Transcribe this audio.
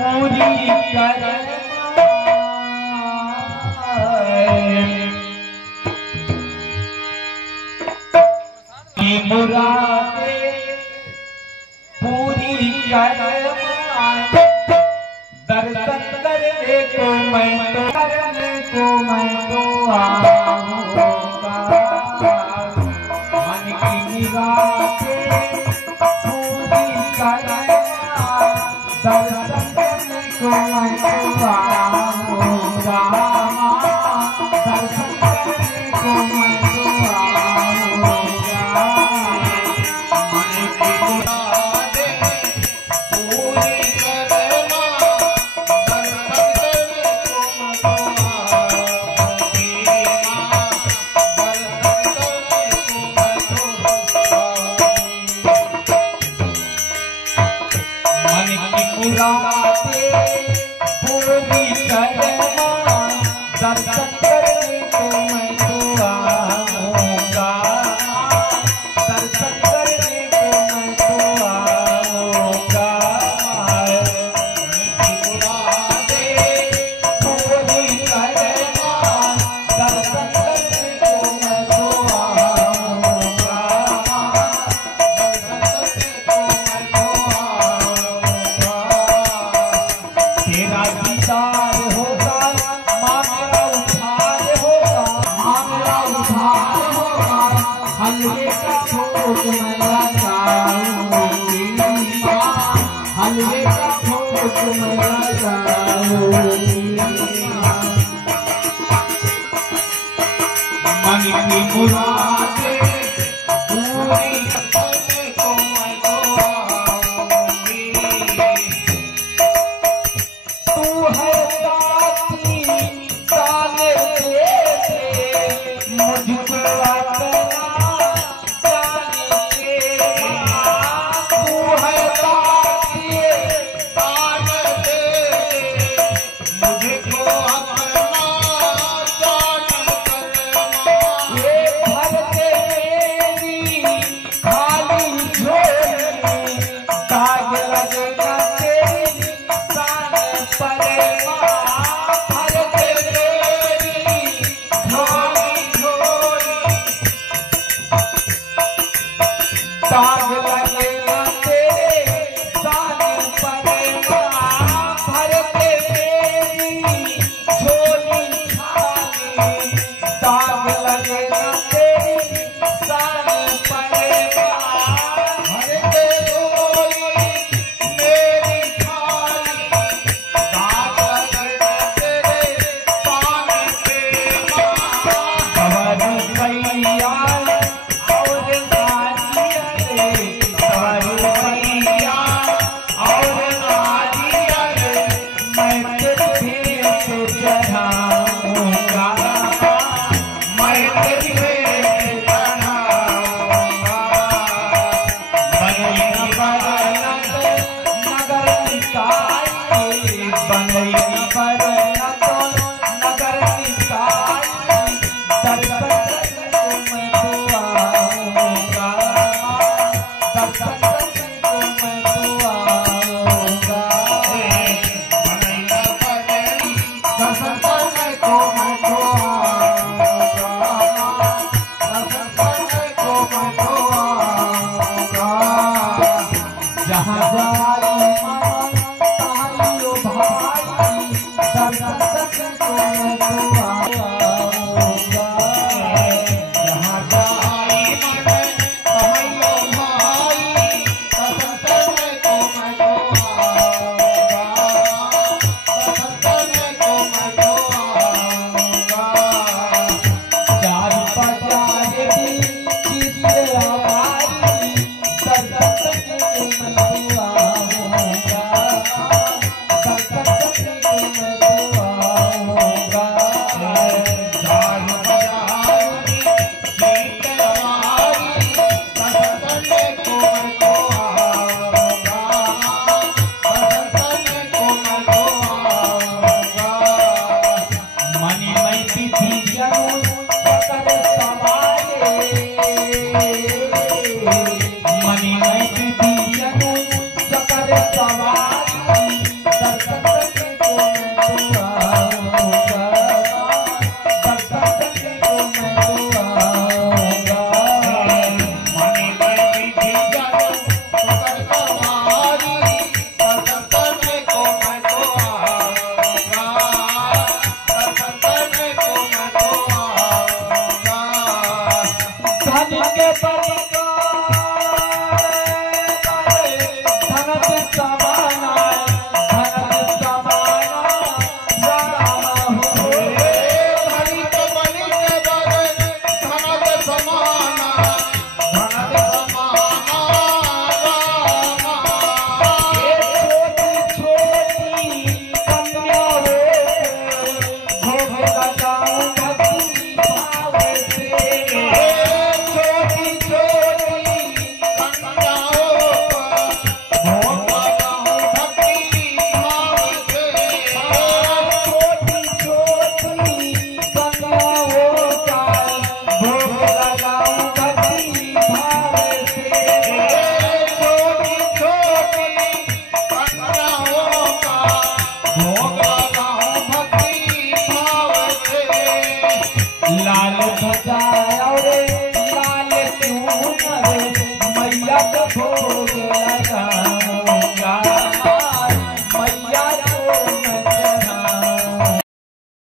पूरी कर मुरादे पूरी कर दर्शन करने को मैं तो आऊंगा मन की निगाहे पूरी कर दर्शन करने को मैं तो आऊंगा दर्शन करने को मैं तो आऊंगा मन की मुरादे पूरी करना मुरादे पूरी करना दर्शन करने को मैं तो आऊंगा दर्शन करने को मैं तो आऊंगा मुरादे पूरी करना दर्शन करने को मैं तो आऊंगा तेरा दीदार होगा मांगला उधार होगा हलवे का भोग मैं लगाऊंगी हलवे का भोग मैं लगाऊंगी मन की मुरादे पूरी करने को मैं तो आऊंगी तू है साथी ताने से मुझको अपना जाने के तू है साथी ताने से मुझको अपना जाने ये भर के मेरी खाली झोली दाग लगेगा तेरी शान पर भर के मेरी खाली झोली दाग लगेगा तेरे शान पर भर के मेरी झोली खाली दाग लगेगा तेरी शान पर भर के झोली मेरी खाली दाग लगेगा तेरे शान पे सवारी भैया और नारिया रे सवारी भैया और नारिया रे मैं तुझे चढ़ाऊंगा मैं तुझे चढ़ाऊंगा बनई बरनत नगर निकाय बनई बरनत नगर निकाय दर्शन करने को मैं तो आऊंगा दर्शन करने को मैं तो आऊंगा बनई बरनी दर्शन करने को मैं तो आऊंगा दर्शन करने को मैं तो आऊंगा जहाँ जाई मन ताइयो भाई दर्शन करने को मैं तो आऊंगा जहाँ जाई मन ताइयो भाई दर्शन करने को मैं तो आऊंगा दर्शन करने को मैं तो आऊंगा चार बजाए भी चित्ते हमारी दर्शन करने को मैं तो आऊंगा दर्शन करने को मैं तो आऊंगा चार बजाए चित्ते हमारी दर्शन करने को मैं तो आऊंगा दर्शन करने को मैं तो आऊंगा मनी मैं विधि जरूर कर सवारे मनी मैं विधि जरूर कर सवारी दर्शन लाल बजाया रे लाल क्यों रे मैया